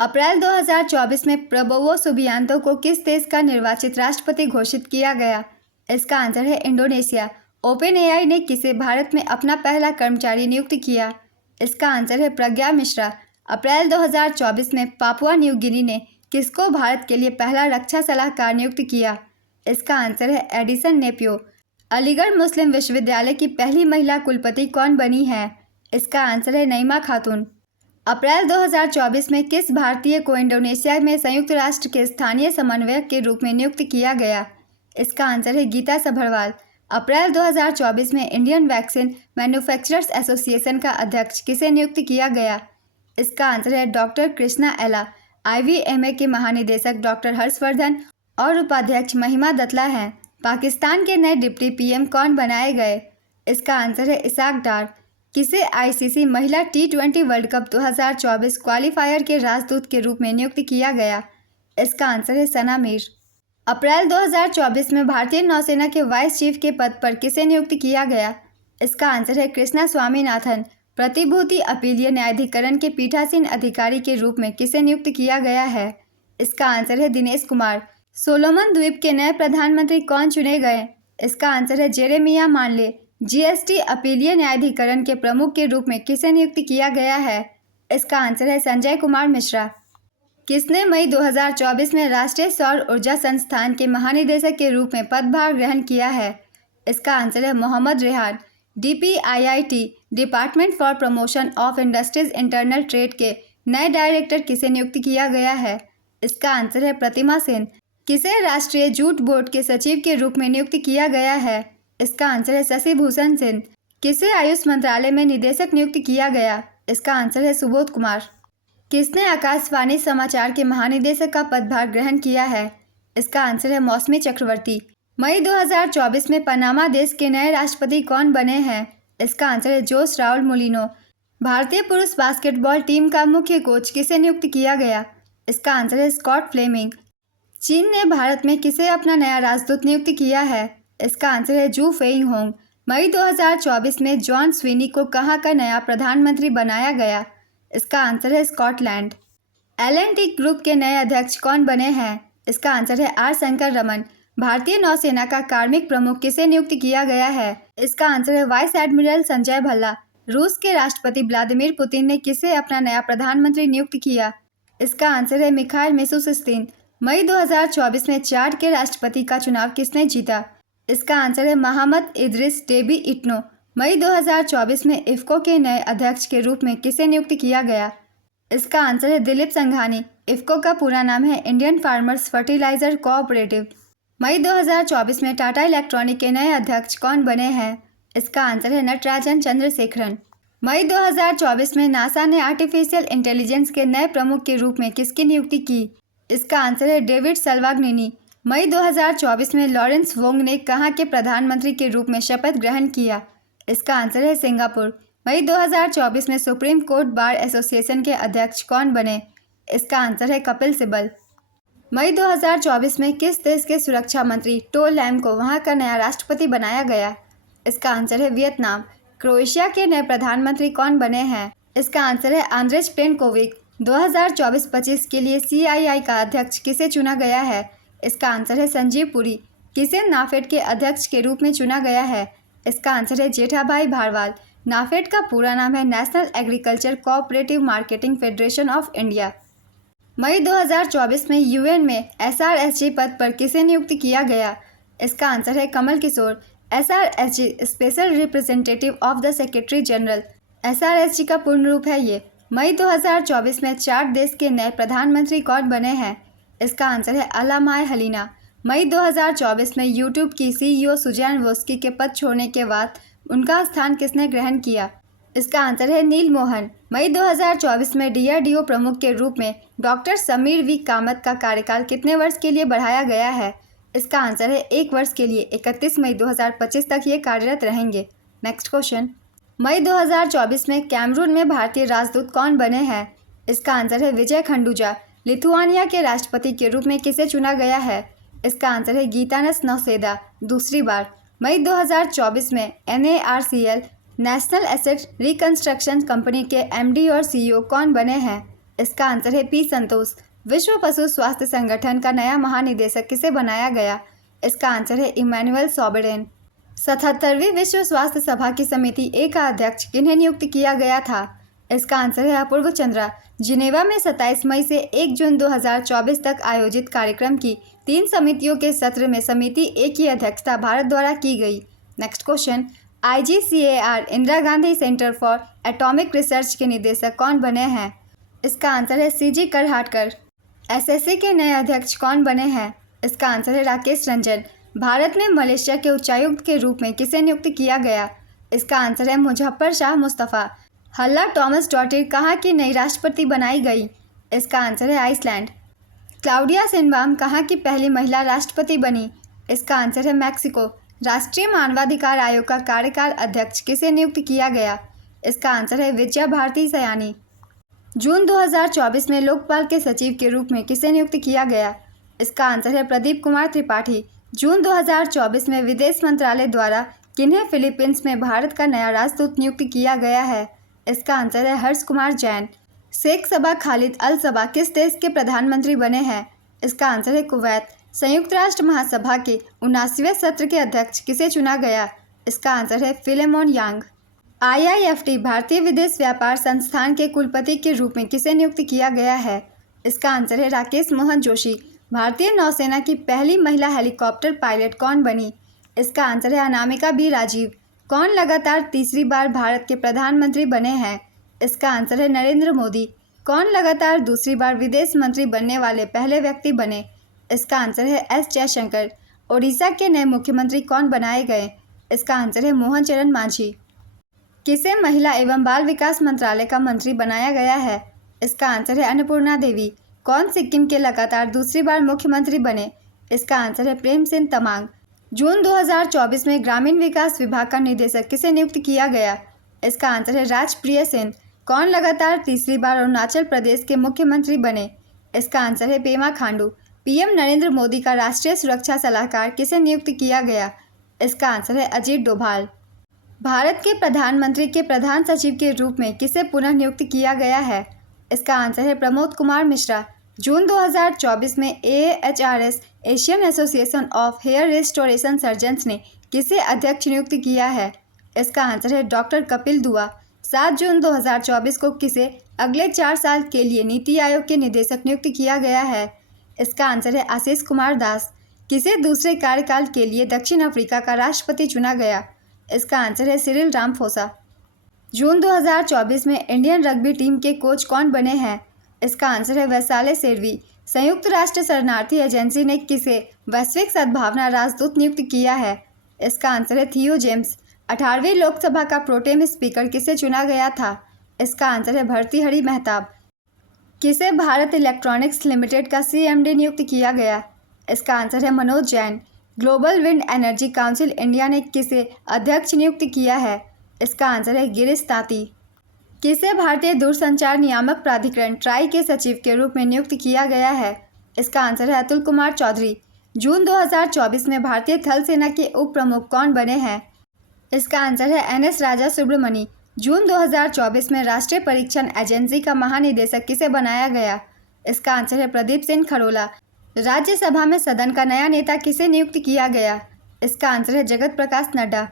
अप्रैल 2024 में प्रबोवो सुबियांतो को किस देश का निर्वाचित राष्ट्रपति घोषित किया गया? इसका आंसर है इंडोनेशिया। ओपन एआई ने किसे भारत में अपना पहला कर्मचारी नियुक्त किया? इसका आंसर है प्रज्ञा मिश्रा। अप्रैल 2024 में पापुआ न्यू गिनी ने किसको भारत के लिए पहला रक्षा सलाहकार नियुक्त किया? इसका आंसर है एडिसन नेपियो। अलीगढ़ मुस्लिम विश्वविद्यालय की पहली महिला कुलपति कौन बनी है? इसका आंसर है नईमा खातून। अप्रैल 2024 में किस भारतीय को इंडोनेशिया में संयुक्त राष्ट्र के स्थानीय समन्वयक के रूप में नियुक्त किया गया? इसका आंसर है गीता सभरवाल। अप्रैल 2024 में इंडियन वैक्सीन मैन्युफैक्चरर्स एसोसिएशन का अध्यक्ष किसे नियुक्त किया गया? इसका आंसर है डॉक्टर कृष्णा एला। आईवीएमए के महानिदेशक डॉक्टर हर्षवर्धन और उपाध्यक्ष महिमा दत्ला हैं। पाकिस्तान के नए डिप्टी पीएम कौन बनाए गए? इसका आंसर है इसाक डार। किसे आईसीसी महिला T20 वर्ल्ड कप 2024 क्वालिफायर के राजदूत के रूप में नियुक्त किया गया? इसका आंसर है सना मीर। अप्रैल 2024 में भारतीय नौसेना के वाइस चीफ के पद पर किसे नियुक्त किया गया? इसका आंसर है कृष्णा स्वामीनाथन। प्रतिभूति अपीलीय न्यायाधिकरण के पीठासीन अधिकारी के रूप में किसे नियुक्त किया गया है? इसका आंसर है दिनेश कुमार। सोलोमन द्वीप के नए प्रधानमंत्री कौन चुने गए? इसका आंसर है जेरेमिया मानले। जीएसटी अपीलीय न्यायाधिकरण के प्रमुख के रूप में किसे नियुक्त किया गया है? इसका आंसर है संजय कुमार मिश्रा। किसने मई 2024 में राष्ट्रीय सौर ऊर्जा संस्थान के महानिदेशक के रूप में पदभार ग्रहण किया है? इसका आंसर है Mohammad Rehan. DPIIT department for promotion of industries internal trade के नए डायरेक्टर किसे नियुक्त किया गया है? इसका आंसर है प्रतिमा सेन। किसे राष्ट्रीय जूट बोर्ड के सचिव के रूप में नियुक्त किया गया है? इसका आंसर है शशि भूषण सिंह। किसे आयुष मंत्रालय में निदेशक नियुक्त किया गया? इसका आंसर है सुबोध कुमार। किसने आकाशवाणी समाचार के महानिदेशक का पदभार ग्रहण किया है? इसका आंसर है मौसमी चक्रवर्ती। मई 2024 में पनामा देश के नए राष्ट्रपति कौन बने हैं? इसका आंसर है जोस राउल मोलिनो। भारतीय पुरुष बास्केटबॉल टीम का मुख्य कोच किसे नियुक्त किया गया? इसका आंसर है स्कॉट फ्लेमिंग। चीन ने भारत में किसे अपना नया राजदूत नियुक्त किया है? इसका आंसर है जू फेइंग होंग। मई 2024 में जॉन स्विनी को कहाँ का नया प्रधानमंत्री बनाया गया? इसका आंसर है स्कॉटलैंड। L&T ग्रुप के नए अध्यक्ष कौन बने हैं? इसका आंसर है आर शंकर रमन। भारतीय नौसेना का कार्मिक प्रमुख किसे नियुक्त किया गया है? इसका आंसर है वाइस एडमिरल संजय भल्ला। रूस के राष्ट्रपति व्लादिमीर पुतिन ने किसे अपना नया प्रधानमंत्री नियुक्त किया? इसका आंसर है मिखाइल मिशुस्तिन। मई 2024 में चाड के राष्ट्रपति का चुनाव किसने जीता? इसका आंसर है मोहम्मद इद्रिस डेबी इट्नो। मई 2024 में इफ्को के नए अध्यक्ष के रूप में किसे नियुक्त किया गया? इसका आंसर है दिलीप संघानी। इफ्को का पूरा नाम है इंडियन फार्मर्स फर्टिलाइजर कोऑपरेटिव। मई 2024 में टाटा इलेक्ट्रॉनिक के नए अध्यक्ष कौन बने हैं? इसका आंसर है नटराजन चंद्रशेखरन। मई 2024 में नासा ने आर्टिफिशियल इंटेलिजेंस के नए प्रमुख के रूप में किसकी नियुक्ति की? इसका आंसर है डेविड सल्वाग्निनी। मई 2024 में लॉरेंस वोंग ने कहाँ के प्रधानमंत्री के रूप में शपथ ग्रहण किया? इसका आंसर है सिंगापुर। मई 2024 में सुप्रीम कोर्ट बार एसोसिएशन के अध्यक्ष कौन बने? इसका आंसर है कपिल सिब्बल। मई 2024 में किस देश के सुरक्षा मंत्री टो लैम को वहां का नया राष्ट्रपति बनाया गया? इसका आंसर है वियतनाम। क्रोएशिया के नए प्रधानमंत्री कौन बने हैं? इसका आंसर है आंद्रेज प्लेनकोविक। 2024-25 के लिए CII का अध्यक्ष किसे चुना गया है? इसका आंसर है संजीव पुरी। किसे नाफेड के अध्यक्ष के रूप में चुना गया है? इसका आंसर है जेठाभाई भारवाल। नाफेड का पूरा नाम है national agriculture cooperative marketing federation of India. मई 2024 में UN में SRSG पद पर किसे नियुक्त किया गया? इसका आंसर है Kamal Kishore. SRSG special representative of the secretary general. SRSG का पूर्ण रूप है ये। मई 2024 में चाड देश के नए प्रधानमंत्री कौन बने हैं? इसका आंसर है अलामाय हलीना। मई 2024 में YouTube की CEO सुजैन वोस्की के पद छोड़ने के बाद उनका स्थान किसने ग्रहण किया? इसका आंसर है नील मोहन। मई 2024 में डीआरडीओ प्रमुख के रूप में डॉक्टर समीर वी कामत का कार्यकाल कितने वर्ष के लिए बढ़ाया गया है? इसका आंसर है 1 वर्ष के लिए। 31 मई 2025 तक ये कार्यरत रहेंगे। नेक्स्ट क्वेश्चन, मई 2024 में कैमरून में भारतीय राजदूत कौन बने हैं? इसका आंसर है विजय खंडूजा। लिथुआनिया के राष्ट्रपति के रूप में किसे चुना गया है? इसका आंसर है गीतानस नौसेदा दूसरी बार। मई 2024 में NARCL national asset reconstruction company के MD और CEO कौन बने हैं? इसका आंसर है P संतोष। विश्व पशु स्वास्थ्य संगठन का नया महानिदेशक किसे बनाया गया? इसका आंसर है इमैनुअल सोबेरेन। 77वीं विश्व स्वास्थ्य सभा की समिति A का अध्यक्ष किन्हें नियुक्त किया गया था? इसका आंसर है अपूर्व चंद्रा। जिनेवा में 27 मई से 1 जून 2024 तक आयोजित कार्यक्रम की 3 समितियों के सत्र में समिति A की अध्यक्षता भारत द्वारा की गई। Next question, IGCAR Indira Gandhi centre for atomic research के निदेशक कौन बने हैं? इसका आंसर है CG करहाटकर। SSC के नए अध्यक्ष कौन बने हैं? इसका आंसर है राकेश रंजन। भारत में मलेशिया के उच्चायुक्त के रूप में किसे नियुक्त किया गया? इसका आंसर है मुजफ्फर शाह मुस्तफ़ा। हल्ला टॉमस डॉटिर कहाँ की नई राष्ट्रपति बनाई गई? इसका आंसर है आइसलैंड। क्लाउडिया शेनबाम कहाँ की पहली महिला राष्ट्रपति बनी? इसका आंसर है मैक्सिको। राष्ट्रीय मानवाधिकार आयोग का कार्यकाल अध्यक्ष किसे नियुक्त किया गया? इसका आंसर है विजया भारती सयानी। जून 2024 में लोकपाल के सचिव के रूप में किसे नियुक्त किया गया? इसका आंसर है प्रदीप कुमार त्रिपाठी। जून 2024 में विदेश मंत्रालय द्वारा किन्हें फिलीपींस में भारत का नया राजदूत नियुक्त किया गया है? इसका आंसर है हर्ष कुमार जैन। शेख सबा खालिद अल सबा किस देश के प्रधानमंत्री बने हैं? इसका आंसर है कुवैत। संयुक्त राष्ट्र महासभा के 79वें सत्र के अध्यक्ष किसे चुना गया? इसका आंसर है फिलेमोन यांग। IIFT भारतीय विदेश व्यापार संस्थान के कुलपति के रूप में किसे नियुक्त किया गया है? इसका आंसर है राकेश मोहन जोशी। भारतीय नौसेना की पहली महिला हेलीकॉप्टर पायलट कौन बनी? इसका आंसर है अनामिका बी राजीव। कौन लगातार तीसरी बार भारत के प्रधानमंत्री बने हैं? इसका आंसर है नरेंद्र मोदी। कौन लगातार दूसरी बार विदेश मंत्री बनने वाले पहले व्यक्ति बने? इसका आंसर है S जयशंकर। ओडिशा के नए मुख्यमंत्री कौन बनाए गए? इसका आंसर है मोहन चरण मांझी। किसे महिला एवं बाल विकास मंत्रालय का मंत्री बनाया गया है? इसका आंसर है अन्नपूर्णा देवी। कौन सिक्किम के लगातार दूसरी बार मुख्यमंत्री बने? इसका आंसर है प्रेम सिंह तमांग। जून 2024 में ग्रामीण विकास विभाग का निदेशक किसे नियुक्त किया गया? इसका आंसर है राजप्रिय सेन। कौन लगातार तीसरी बार अरुणाचल प्रदेश के मुख्यमंत्री बने? इसका आंसर है पेमा खांडू। PM नरेंद्र मोदी का राष्ट्रीय सुरक्षा सलाहकार किसे नियुक्त किया गया? इसका आंसर है अजीत डोभाल। भारत के प्रधानमंत्री के प्रधान सचिव के रूप में किसे पुनः नियुक्त किया गया है? इसका आंसर है प्रमोद कुमार मिश्रा। जून 2024 में AHRS Asian association of hair restoration surgeons ने किसे अध्यक्ष नियुक्त किया है? इसका आंसर है डॉक्टर कपिल दुआ। 7 जून 2024 को किसे अगले 4 साल के लिए नीति आयोग के निदेशक नियुक्त किया गया है? इसका आंसर है आशीष कुमार दास। किसे दूसरे कार्यकाल के लिए दक्षिण अफ्रीका का राष्ट्रपति चुना गया? इसका आंसर है सिरिल रामफोसा। जून 2024 में इंडियन रग्बी टीम के कोच कौन बने हैं? इसका आंसर है वैशाले सेरवी। संयुक्त राष्ट्र शरणार्थी एजेंसी ने किसे वैश्विक सद्भावना राजदूत नियुक्त किया है? इसका आंसर है थियो जेम्स। 18वीं लोकसभा का प्रोटेम स्पीकर किसे चुना गया था? इसका आंसर है भर्तृहरि मेहताब। किसे भारत इलेक्ट्रॉनिक्स लिमिटेड का CMD नियुक्त किया गया? इसका आंसर है Manoj Jain. Global wind energy council India ने किसे अध्यक्ष नियुक्त किया है? इसका आंसर है गिरीश ताती। किसे भारतीय दूरसंचार नियामक प्राधिकरण ट्राई के सचिव के रूप में नियुक्त किया गया है? इसका आंसर है अतुल कुमार चौधरी। जून 2024 में भारतीय थल सेना के उप प्रमुख कौन बने हैं? इसका आंसर है NS राजा सुब्रमणी। जून 2024 में राष्ट्रीय परीक्षण एजेंसी का महानिदेशक किसे बनाया गया? इसका आंसर है प्रदीप सिंह खरोला। राज्यसभा में सदन का नया नेता किसे नियुक्त किया गया? इसका आंसर है Jagat Prakash Nadda.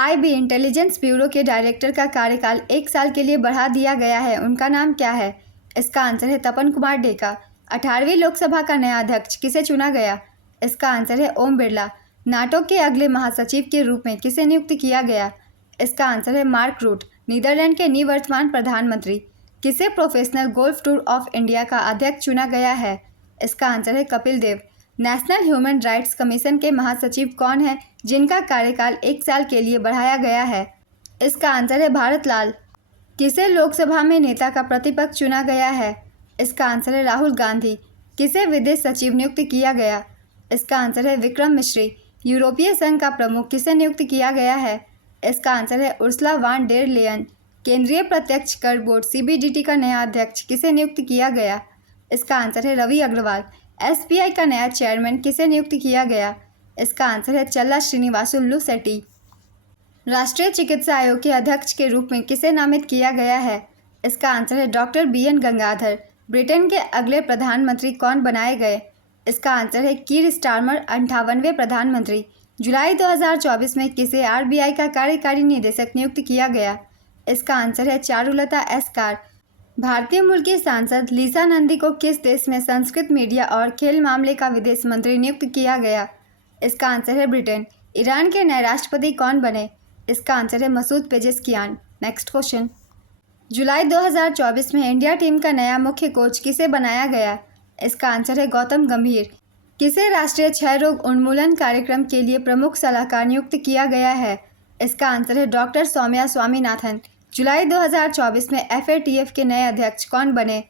IB intelligence bureau के डायरेक्टर का कार्यकाल 1 साल के लिए बढ़ा दिया गया है, उनका नाम क्या है? इसका आंसर है तपन कुमार डेका। 18वीं लोकसभा का नया अध्यक्ष किसे चुना गया? इसका आंसर है ओम बिरला। नाटो के अगले महासचिव के रूप में किसे नियुक्त किया गया? इसका आंसर है मार्क रूट, नीदरलैंड के निवर्तमान प्रधानमंत्री। किसे professional golf tour of India का अध्यक्ष चुना गया है? इसका आंसर है Kapil Dev. National human rights commission के महासचिव कौन है जिनका कार्यकाल 1 साल के लिए बढ़ाया गया है? इसका आंसर है भारत लाल। किसे लोकसभा में नेता का प्रतिपक्ष चुना गया है? इसका आंसर है राहुल गांधी। किसे विदेश सचिव नियुक्त किया गया? इसका आंसर है विक्रम मिश्री। यूरोपीय संघ का प्रमुख किसे नियुक्त किया गया है? इसका आंसर है उर्सुला वान डेर लेयन। केंद्रीय प्रत्यक्ष कर बोर्ड सीबीडीटी का नया अध्यक्ष किसे नियुक्त किया गया? इसका आंसर है रवि अग्रवाल। एसबीआई का नया चेयरमैन किसे नियुक्त किया गया? इसका आंसर है चल्ला श्रीनिवासुलु सेट्टी। राष्ट्रीय चिकित्सा आयोग के अध्यक्ष के रूप में किसे नामित किया गया है? इसका आंसर है डॉक्टर BN गंगाधर। ब्रिटेन के अगले प्रधानमंत्री कौन बनाए गए? इसका आंसर है कीर स्टारमर, 58वें प्रधानमंत्री। जुलाई 2024 में किसे RBI का कार्यकारी निदेशक नियुक्त किया गया? इसका आंसर है चारुलता एस कार। भारतीय मूल की सांसद लीसा नंदी को किस देश में संस्कृत मीडिया और खेल मामले का विदेश मंत्री नियुक्त किया गया? इसका आंसर है ब्रिटेन। ईरान के नए राष्ट्रपति कौन बने? इसका आंसर है मसूद पेजेस्कियान। Next question. जुलाई 2024 में इंडिया टीम का नया मुख्य कोच किसे बनाया गया? इसका आंसर है गौतम गंभीर। किसे राष्ट्रीय क्षय रोग उन्मूलन कार्यक्रम के लिए प्रमुख सलाहकार नियुक्त किया गया है? इसका आंसर है डॉक्टर सौम्या स्वामीनाथन। जुलाई 2024 में FATF के नए अध्यक्ष कौन बने?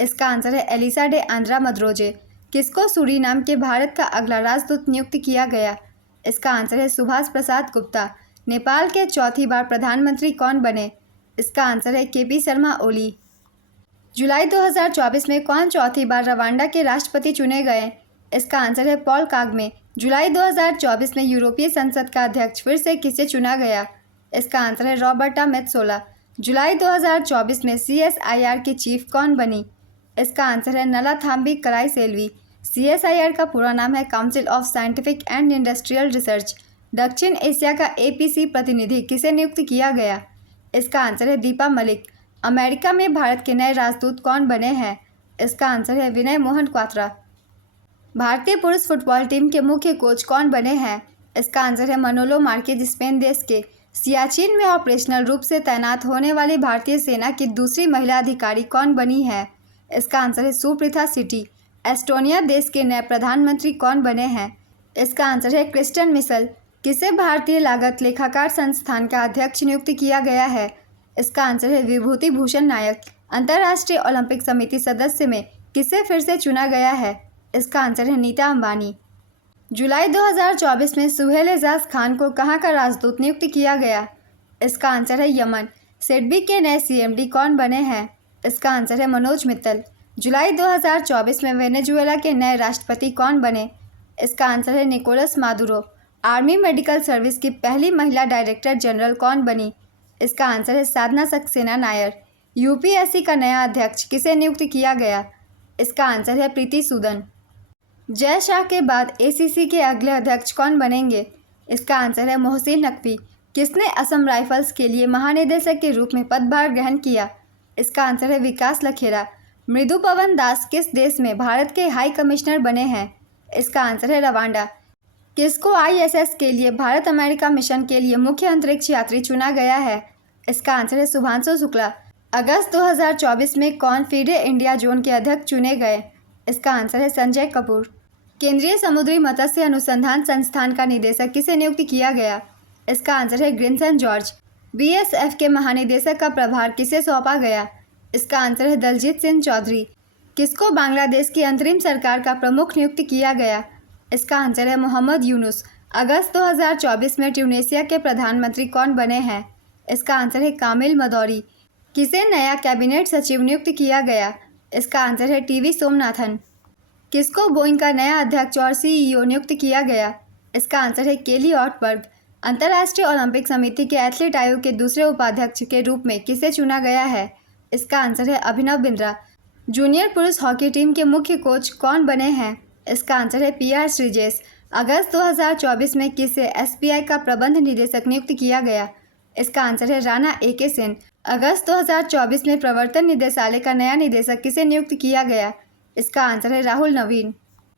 इसका आंसर है एलिसा डे आंद्रा मद्रोजे। किसको सूरीनाम के भारत का अगला राजदूत नियुक्त किया गया? इसका आंसर है सुभाष प्रसाद गुप्ता। नेपाल के चौथी बार प्रधानमंत्री कौन बने? इसका आंसर है KP शर्मा ओली। जुलाई 2024 में कौन चौथी बार रवांडा के राष्ट्रपति चुने गए? इसका आंसर है पॉल कागमे। जुलाई 2024 में यूरोपीय संसद का अध्यक्ष फिर से किसे चुना गया? इसका आंसर है रॉबर्टा मेत्सोला। जुलाई 2024 में CSIR की चीफ कौन बनी? इसका आंसर है नला थाम्बी कराईसेल्वी। CSIR का पूरा नाम है council of scientific and industrial research. दक्षिण एशिया का APC प्रतिनिधि किसे नियुक्त किया गया? इसका आंसर है दीपा मलिक। अमेरिका में भारत के नए राजदूत कौन बने हैं? इसका आंसर है विनय मोहन क्वात्रा। भारतीय पुरुष फुटबॉल टीम के मुख्य कोच कौन बने हैं? इसका आंसर है मनोलो मार्केज। स्पेन देश के सियाचिन में ऑपरेशनल रूप से तैनात होने वाली भारतीय सेना की दूसरी महिला अधिकारी कौन बनी है? इसका आंसर है सुप्रीता सिटी। एस्टोनिया देश के नए प्रधानमंत्री कौन बने हैं? इसका आंसर है क्रिस्टन मिशेल। किसे भारतीय लागत लेखाकार संस्थान का अध्यक्ष नियुक्त किया गया है? इसका आंसर है विभूति भूषण नायक। अंतर्राष्ट्रीय ओलंपिक समिति सदस्य में किसे फिर से चुना गया है? इसका आंसर है नीता अंबानी। जुलाई 2024 में सुहेल एजाज खान को कहाँ का राजदूत नियुक्त किया गया? इसका आंसर है यमन। सिडबी के नए CMD कौन बने हैं? इसका आंसर है मनोज मित्तल। जुलाई 2024 में वेनेजुएला के नए राष्ट्रपति कौन बने? इसका आंसर है Nicolas Maduro. Army medical service की पहली महिला डायरेक्टर जनरल कौन बनी? इसका आंसर है साधना सक्सेना नायर। UPSC का नया अध्यक्ष किसे नियुक्त किया गया? इसका आंसर है प्रीति सूदन। जय शाह के बाद ACC के अगले अध्यक्ष कौन बनेंगे? इसका आंसर है मोहसिन नकवी। किसने असम राइफल्स के लिए महानिदेशक के रूप में पदभार ग्रहण किया? इसका आंसर है विकास लखेरा। मृदु पवन दास किस देश में भारत के हाई कमिश्नर बने हैं? इसका आंसर है रवांडा। किसको ISS के लिए भारत अमेरिका मिशन के लिए मुख्य अंतरिक्ष यात्री चुना गया है? इसका आंसर है शुभांशु शुक्ला। अगस्त 2024 में कौन फीडे इंडिया जोन के अध्यक्ष चुने गए? इसका आंसर है संजय कपूर। केंद्रीय समुद्री मत्स्य अनुसंधान संस्थान का निदेशक किसे नियुक्त किया गया? इसका आंसर है ग्रिंसन जॉर्ज। BSF के महानिदेशक का प्रभार किसे सौंपा गया? इसका आंसर है दलजीत सिंह चौधरी। किसको बांग्लादेश की अंतरिम सरकार का प्रमुख नियुक्त किया गया? इसका आंसर है मोहम्मद यूनुस। अगस्त 2024 में ट्यूनीशिया के प्रधानमंत्री कौन बने हैं? इसका आंसर है कामिल मदौरी। किसे नया कैबिनेट सचिव नियुक्त किया गया? इसका आंसर है TV सोमनाथन। किसको बोइंग का नया अध्यक्ष और CEO नियुक्त किया गया? इसका आंसर है केली ऑटबर्ग। अंतर्राष्ट्रीय ओलंपिक समिति के एथलीट आयोग के दूसरे उपाध्यक्ष के रूप में किसे चुना गया है? इसका आंसर है अभिनव बिंद्रा। जूनियर पुरुष हॉकी टीम के मुख्य कोच कौन बने हैं? इसका आंसर है PR श्रीजेश। अगस्त 2024 में किसे SBI का प्रबंध निदेशक नियुक्त किया गया? इसका आंसर है राणा AK सेन। अगस्त 2024 में प्रवर्तन निदेशालय का नया निदेशक किसे नियुक्त किया गया? इसका आंसर है राहुल नवीन।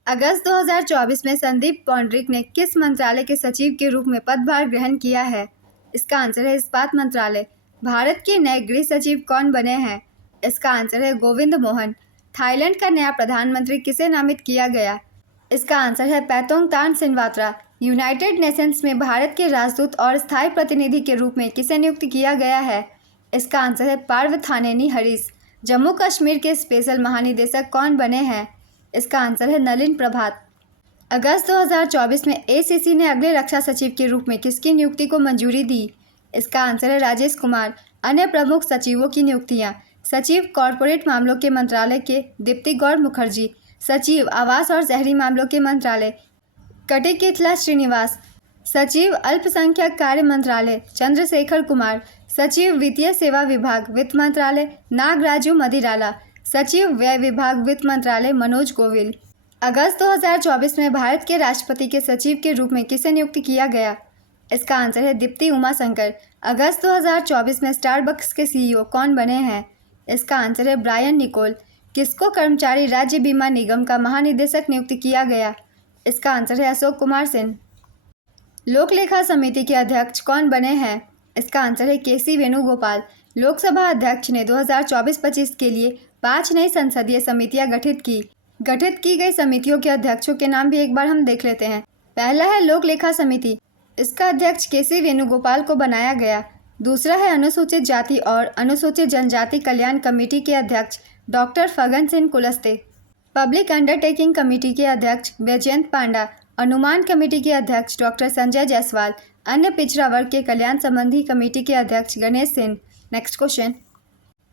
अगस्त 2024 में संदीप पौंडरिक ने किस मंत्रालय के सचिव के रूप में पदभार ग्रहण किया है? इसका आंसर है इस्पात मंत्रालय। भारत के नए गृह सचिव कौन बने हैं? इसका आंसर है गोविंद मोहन। थाईलैंड का नया प्रधानमंत्री किसे नामित किया गया? इसका आंसर है पैतोंगतान सिनवात्रा। यूनाइटेड नेशंस में भारत के राजदूत और स्थायी प्रतिनिधि के रूप में किसे नियुक्त किया गया है? इसका आंसर है पार्थानेनी हरीश। जम्मू कश्मीर के स्पेशल महानिदेशक कौन बने हैं? इसका आंसर है नलिन प्रभात। अगस्त 2024 में एसीसी ने अगले रक्षा सचिव के रूप में किसकी नियुक्ति को मंजूरी दी? इसका आंसर है राजेश कुमार। अन्य प्रमुख सचिवों की नियुक्तियां: सचिव कॉरपोरेट मामलों के मंत्रालय के दीप्ति गौर मुखर्जी, सचिव आवास और शहरी मामलों के मंत्रालय कटिकिथला श्रीनिवास, सचिव अल्पसंख्यक कार्य मंत्रालय चंद्रशेखर कुमार, सचिव वित्तीय सेवा विभाग वित्त मंत्रालय नागराजू मदिराला, सचिव व्यय विभाग वित्त मंत्रालय मनोज गोविल। अगस्त 2024 में भारत के राष्ट्रपति के सचिव के रूप में किसे नियुक्त किया गया? इसका आंसर है दीप्ति उमाशंकर। अगस्त 2024 में स्टारबक्स के सीईओ कौन बने हैं? इसका आंसर है ब्रायन निकोल। किसको कर्मचारी राज्य बीमा निगम का महानिदेशक नियुक्त किया गया? इसका आंसर है अशोक कुमार सिंह। लोक लेखा समिति के अध्यक्ष कौन बने हैं? इसका आंसर है केसी वेणुगोपाल। लोकसभा अध्यक्ष ने 2024-25 के लिए 5 नई संसदीय समितियां गठित की गई समितियों के अध्यक्षों के नाम भी एक बार हम देख लेते हैं। पहला है लोक लेखा समिति, इसका अध्यक्ष केसी वेणुगोपाल को बनाया गया। दूसरा है अनुसूचित जाति और अनुसूचित जनजाति कल्याण कमेटी के अध्यक्ष doctor Phagan Singh Kulaste. Public undertaking committee के अध्यक्ष वैजयंत पांडा। अनुमान कमेटी के अध्यक्ष डॉक्टर संजय जायसवाल। अन्य पिछड़ा वर्ग के कल्याण संबंधी कमेटी के अध्यक्ष गणेश सिंह। नेक्स्ट क्वेश्चन,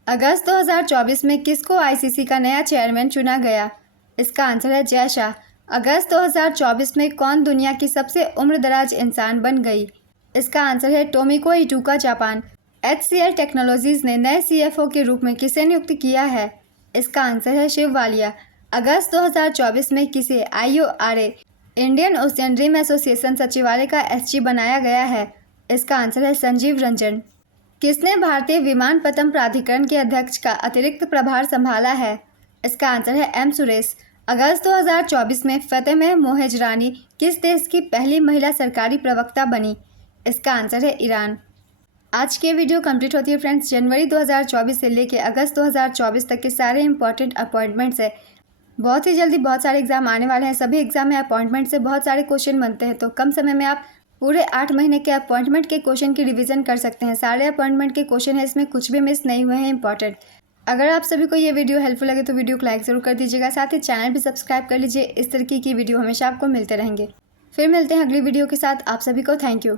अगस्त 2024 में किसको आईसीसी का नया चेयरमैन चुना गया? इसका आंसर है जय शाह। अगस्त 2024 में कौन दुनिया की सबसे उम्रदराज इंसान बन गई? इसका आंसर है टोमिको इटूका जापान। HCL टेक्नोलॉजीज ने नए CFO के रूप में किसे नियुक्त किया है? इसका आंसर है शिव वालिया। अगस्त 2024 में किसे IORA Indian ocean dream association सचिवालय का SG बनाया गया है? इसका आंसर है संजीव रंजन। किसने भारतीय विमानपत्तन प्राधिकरण के अध्यक्ष का अतिरिक्त प्रभार संभाला है? इसका आंसर है M सुरेश। अगस्त 2024 में फतेह मोहजरानी किस देश की पहली महिला सरकारी प्रवक्ता बनी? इसका आंसर है ईरान। आज की वीडियो कंप्लीट होती है फ्रेंड्स। जनवरी 2024 से लेकर अगस्त 2024 तक के सारे इंपॉर्टेंट अपॉइंटमेंट्स है। बहुत ही जल्दी बहुत सारे एग्जाम आने वाले हैं। सभी एग्जाम में अपॉइंटमेंट से बहुत सारे क्वेश्चन बनते हैं, तो कम समय में आप पूरे 8 महीने के अपॉइंटमेंट के क्वेश्चन की रिवीजन कर सकते हैं। सारे अपॉइंटमेंट के क्वेश्चन है, इसमें कुछ भी मिस नहीं हुए हैं इंपॉर्टेंट। अगर आप सभी को ये वीडियो हेल्पफुल लगे तो वीडियो को लाइक ज़रूर कर दीजिएगा, साथ ही चैनल भी सब्सक्राइब कर लीजिए। इस तरीके की वीडियो हमेशा आपको मिलते रहेंगे। फिर मिलते हैं अगली वीडियो के साथ। आप सभी को थैंक यू।